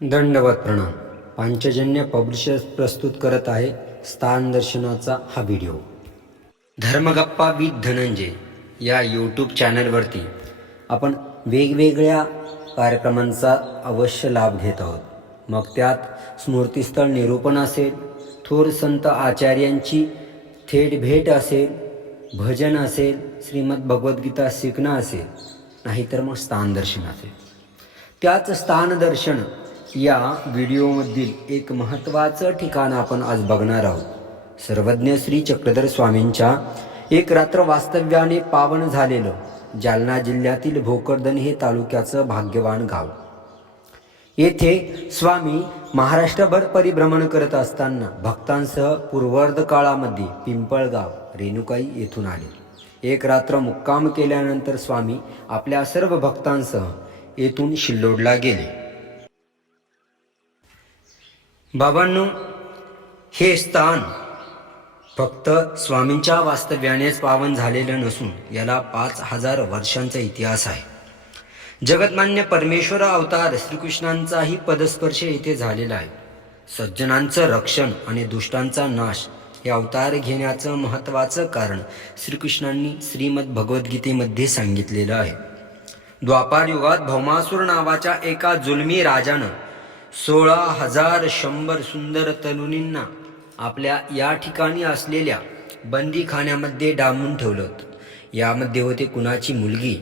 दंडवत प्रणाम. पांचजन्य पब्लिशर्स प्रस्तुत करत आहे स्थान दर्शनाचा हा व्हिडिओ. धर्मगप्पा विथ धनंजय या यूट्यूब चॅनलवरती आपण वेगवेगळ्या कार्यक्रमांचा अवश्य लाभ घेत आहोत. मग त्यात स्मृतीस्थळ निरूपण असेल थोर संत आचार्यांची थेट भेट असेल भजन असेल श्रीमद भगवद्गीता शिकणं असेल नाहीतर मग स्थानदर्शन असेल. त्याच स्थानदर्शन या व्हिडिओमधील एक महत्त्वाचं ठिकाण आपण आज बघणार आहोत. सर्वज्ञ श्री चक्रधर स्वामींच्या एक रात्र वास्तव्याने पावन झालेलं जालना जिल्ह्यातील भोकरदन हे तालुक्याचं भाग्यवान गाव. येथे स्वामी महाराष्ट्रभर परिभ्रमण करत असताना भक्तांसह पूर्वार्ध काळामध्ये पिंपळगाव रेणुकाई येथून आले. एक रात्र मुक्काम केल्यानंतर स्वामी आपल्या सर्व भक्तांसह येथून शिल्लोडला गेले. बाबांनो हे स्थान फक्त स्वामींच्या वास्तव्यानेच पावन झालेलं नसून याला पाच हजार वर्षांचा इतिहास आहे. जगतमान्य परमेश्वर अवतार श्रीकृष्णांचाही पदस्पर्श येथे झालेला आहे. सज्जनांचं रक्षण आणि दुष्टांचा नाश हे अवतार घेण्याचं महत्त्वाचं कारण श्रीकृष्णांनी श्रीमद भगवद्गीतेमध्ये सांगितलेलं आहे. द्वापार युगात भौमासूर नावाच्या एका जुलमी राजानं सोळा हजार शंभर सुंदर तरुणींना आपल्या या ठिकाणी असलेल्या बंदीखान्यामध्ये डांबून ठेवलं होतं. यामध्ये होते कुणाची मुलगी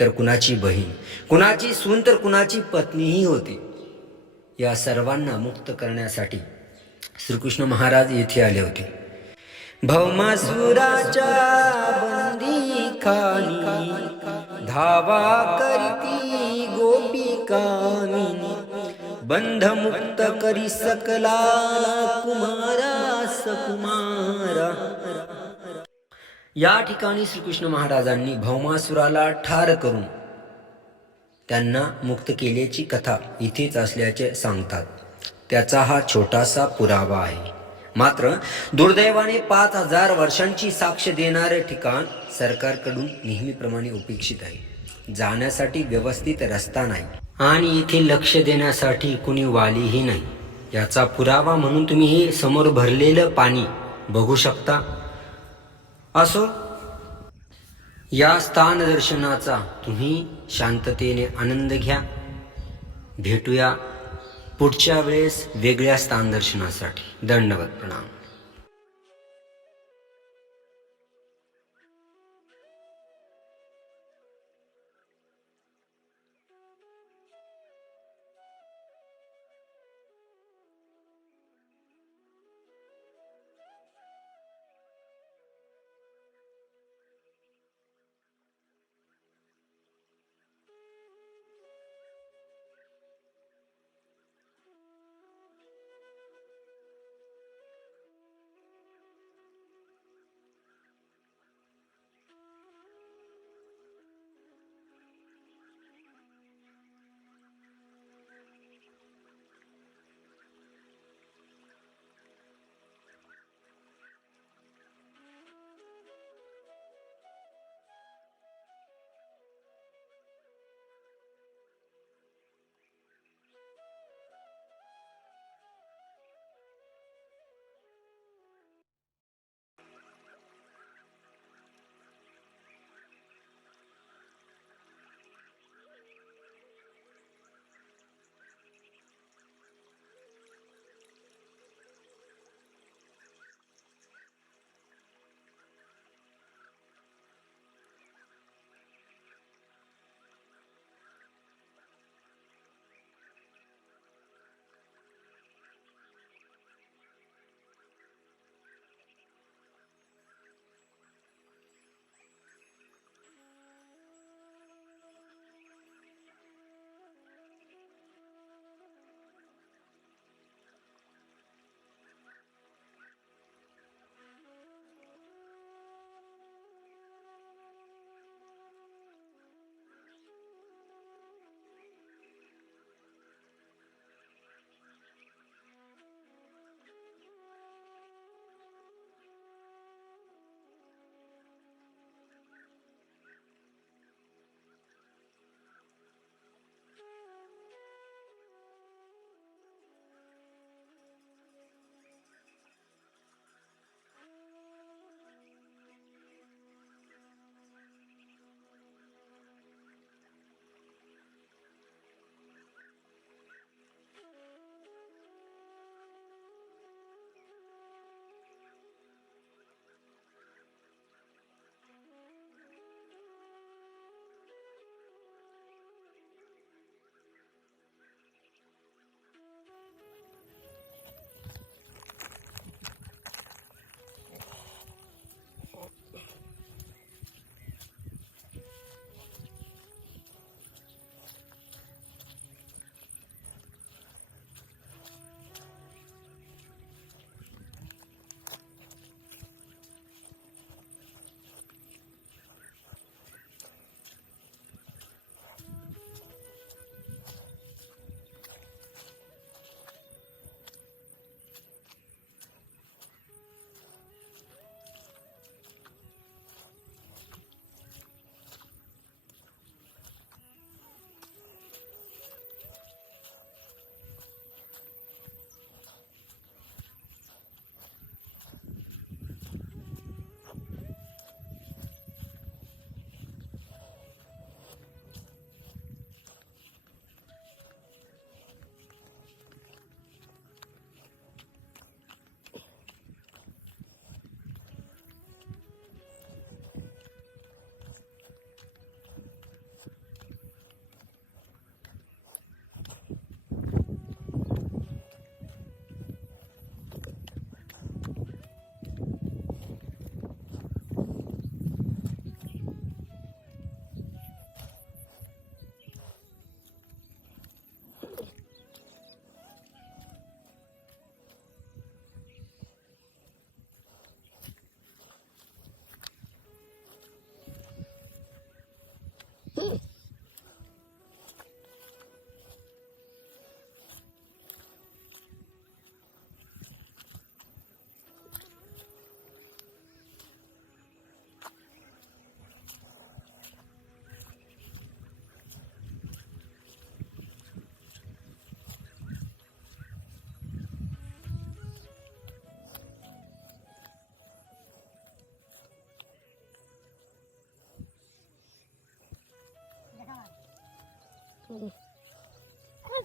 तर कुणाची बहीण. कुणाची सून तर कुणाची पत्नीही होती. या सर्वांना मुक्त करण्यासाठी श्रीकृष्ण महाराज येथे आले होते. भौमासुराच्या बंदी धावा करती गोपिकानी बंधमुक्त करी सकला कुमारा सकुमारा. या ठिकाणी श्रीकृष्ण महाराजांनी भौमासुराला ठार करून त्यांना मुक्त केल्याची कथा इथेच असल्याचे सांगतात. त्याचा हा छोटासा पुरावा आहे. मात्र दुर्दैवाने पाच हजार वर्षांची साक्ष देणारे ठिकाण सरकारकडून नेहमीप्रमाणे उपेक्षित आहे. जाण्यासाठी व्यवस्थित रस्ता नाही. आणि इथे लक्ष देण्यासाठी कुणी वालीही नाही. याचा पुरावा म्हणून तुम्ही हे समोर भरलेलं पाणी बघू शकता. असो या स्थान दर्शनाचा तुम्ही शांततेने आनंद घ्या. भेटूया पुढच्या वेळेस वेगळ्या स्थान दर्शनासाठी दंडवत प्रणाम.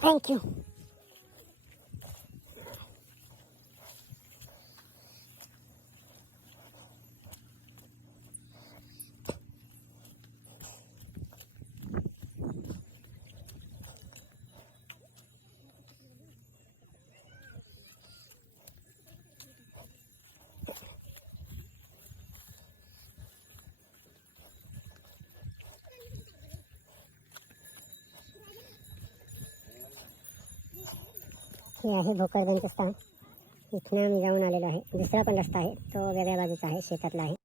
Thank you. हे आहे भोकरदनचं स्थान इथनं मी जाऊन आलेलो आहे. दुसरा पण रस्ता आहे. तो वेगळ्या बाजूचा आहे. शेतातला आहे.